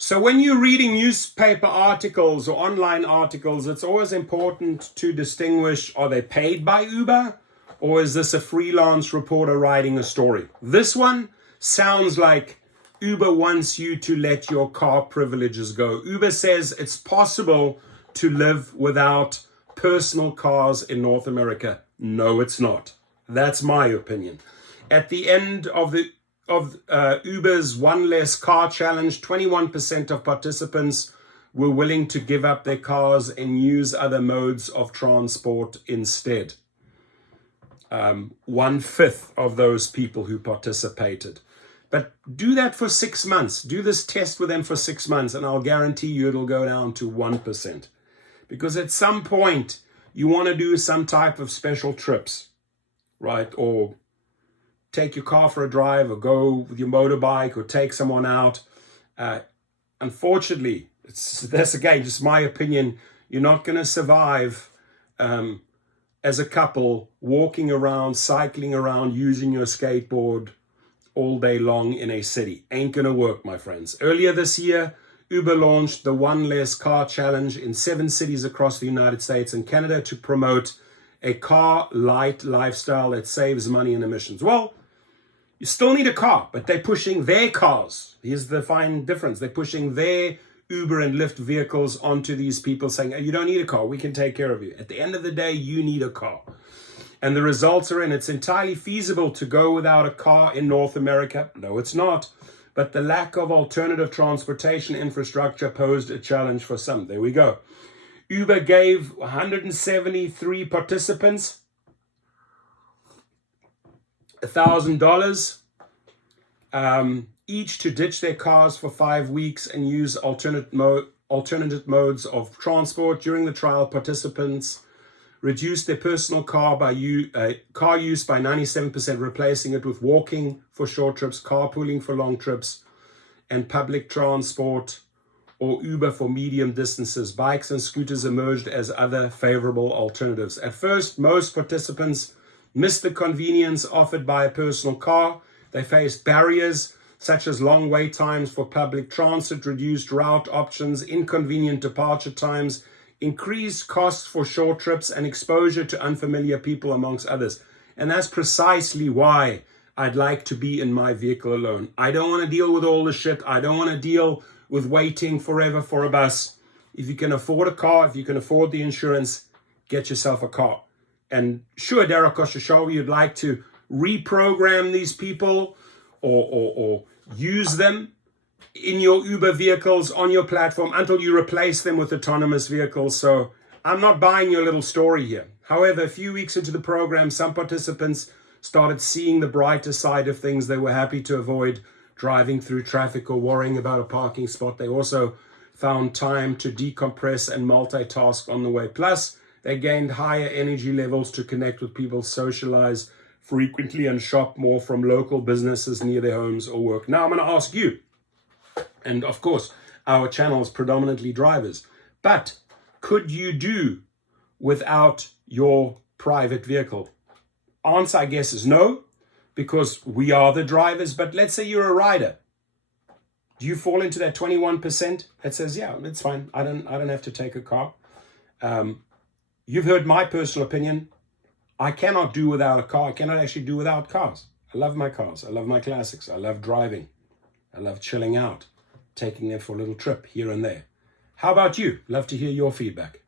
So when you're reading newspaper articles or online articles, it's always important to distinguish, are they paid by Uber or is this a freelance reporter writing a story? This one sounds like Uber wants you to let your car privileges go. Uber says it's possible to live without personal cars in North America. No, it's not. That's my opinion. At the end of Uber's One Less Car Challenge, 21% of participants were willing to give up their cars and use other modes of transport instead. 1/5 of those people who participated. But do that for 6 months. Do this test with them for 6 months, and I'll guarantee you it'll go down to 1%. Because at some point, you want to do some type of special trips, right? Or take your car for a drive, or go with your motorbike, or take someone out. Unfortunately, that's again just my opinion. You're not going to survive as a couple walking around, cycling around, using your skateboard all day long in a city. Ain't going to work, my friends. Earlier this year, Uber launched the One Less Car Challenge in 7 cities across the United States and Canada to promote a car-light lifestyle that saves money and emissions. Well, you still need a car, but they're pushing their cars. Here's the fine difference. They're pushing their Uber and Lyft vehicles onto these people saying, oh, you don't need a car, we can take care of you. At the end of the day, you need a car. And the results are in. It's entirely feasible to go without a car in North America. No, it's not. But the lack of alternative transportation infrastructure posed a challenge for some. There we go. Uber gave 173 participants $1,000 each to ditch their cars for 5 weeks and use alternate modes of transport. During the trial, participants reduced their personal car use by 97%, replacing it with walking for short trips, carpooling for long trips, and public transport or Uber for medium distances. Bikes and scooters emerged as other favorable alternatives. At first, most participants missed the convenience offered by a personal car. They faced barriers such as long wait times for public transit, reduced route options, inconvenient departure times, increased costs for short trips, and exposure to unfamiliar people, amongst others. And that's precisely why I'd like to be in my vehicle alone. I don't want to deal with all the shit. I don't want to deal with waiting forever for a bus. If you can afford a car, if you can afford the insurance, get yourself a car. And sure, Derek Koshashawi, you'd like to reprogram these people or use them in your Uber vehicles on your platform until you replace them with autonomous vehicles. So I'm not buying your little story here. However, a few weeks into the program, some participants started seeing the brighter side of things. They were happy to avoid driving through traffic or worrying about a parking spot. They also found time to decompress and multitask on the way. Plus, they gained higher energy levels to connect with people, socialize frequently, and shop more from local businesses near their homes or work. Now, I'm going to ask you, and of course, our channel is predominantly drivers, but could you do without your private vehicle? Answer, I guess, is no, because we are the drivers. But let's say you're a rider. Do you fall into that 21% that says, yeah, it's fine. I don't have to take a car. You've heard my personal opinion. I cannot do without a car. I cannot actually do without cars. I love my cars. I love my classics. I love driving. I love chilling out, taking them for a little trip here and there. How about you? Love to hear your feedback.